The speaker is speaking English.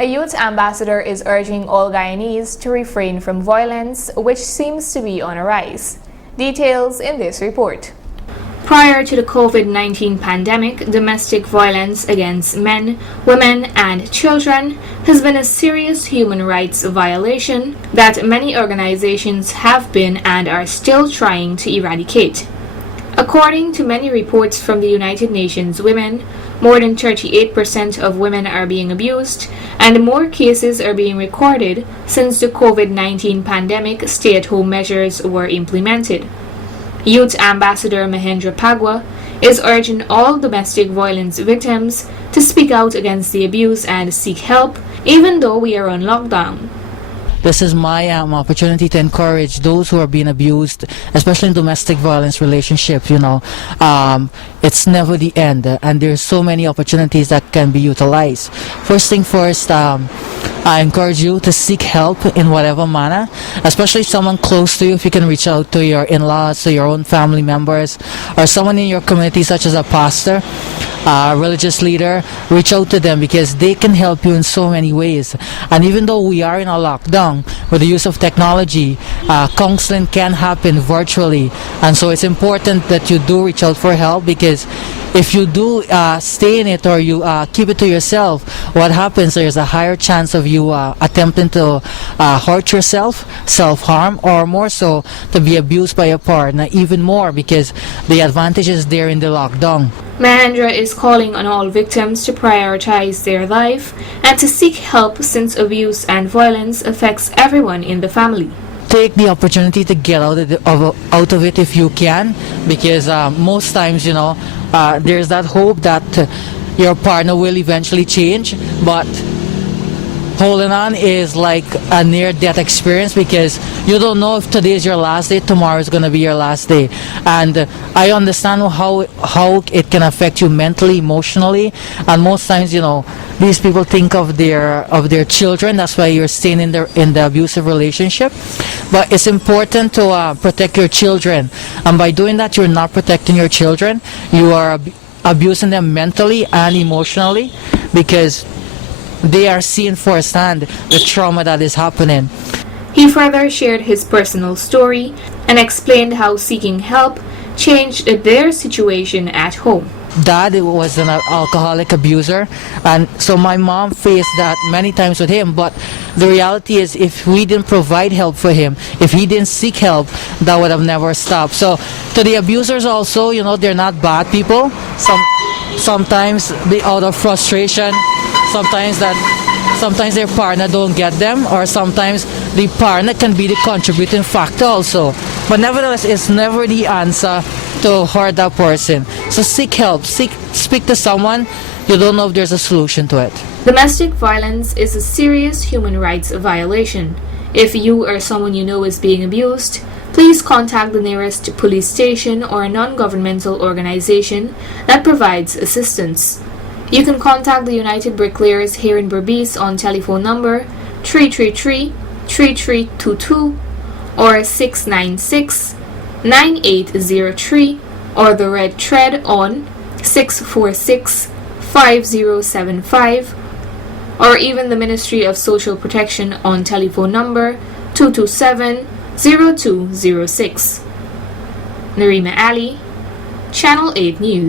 A youth ambassador is urging all Guyanese to refrain from violence, which seems to be on a rise. Details in this report. Prior to the COVID-19 pandemic, domestic violence against men, women, and children has been a serious human rights violation that many organizations have been and are still trying to eradicate. According to many reports from the United Nations Women, more than 38% of women are being abused, and more cases are being recorded since the COVID-19 pandemic stay-at-home measures were implemented. Youth Ambassador Mahendra Pagwa is urging all domestic violence victims to speak out against the abuse and seek help, even though we are on lockdown. This is my opportunity to encourage those who are being abused, especially in domestic violence relationships. It's never the end, and there's so many opportunities that can be utilized. First thing first, I encourage you to seek help in whatever manner, especially someone close to you. If you can reach out to your in-laws, to your own family members, or someone in your community such as a pastor, a religious leader, reach out to them because they can help you in so many ways. And even though we are in a lockdown, with the use of technology, counseling can happen virtually, and so it's important that you do reach out for help, because if you do stay in it or you keep it to yourself, what happens, there's a higher chance of you attempting to hurt yourself, self-harm, or more so to be abused by a partner, even more because the advantage is there in the lockdown. Mahendra is calling on all victims to prioritize their life and to seek help, since abuse and violence affects everyone in the family. Take the opportunity to get out of it if you can, because most times, there's that hope that your partner will eventually change, but holding on is like a near-death experience, because you don't know if today is your last day, tomorrow is going to be your last day. And I understand how it can affect you mentally, emotionally, and most times, these people think of their children. That's why you're staying in the abusive relationship. But it's important to protect your children, and by doing that, you're not protecting your children. You are abusing them mentally and emotionally, because they are seeing firsthand the trauma that is happening. He further shared his personal story and explained how seeking help changed their situation at home. Dad was an alcoholic abuser, and so my mom faced that many times with him. But the reality is, if we didn't provide help for him, if he didn't seek help, that would have never stopped. So to the abusers also, they're not bad people. Sometimes they, out of frustration, sometimes their partner don't get them, or sometimes the partner can be the contributing factor also. But nevertheless, it's never the answer to hurt that person. So seek help, speak to someone. You don't know if there's a solution to it. Domestic violence is a serious human rights violation. If you or someone you know is being abused, please contact the nearest police station or a non-governmental organization that provides assistance. You can contact the United Bricklayers here in Berbice on telephone number 333-3322 or 696-9803, or the Red Thread on 646-5075, or even the Ministry of Social Protection on telephone number 227-0206. Narima Ali, Channel 8 News.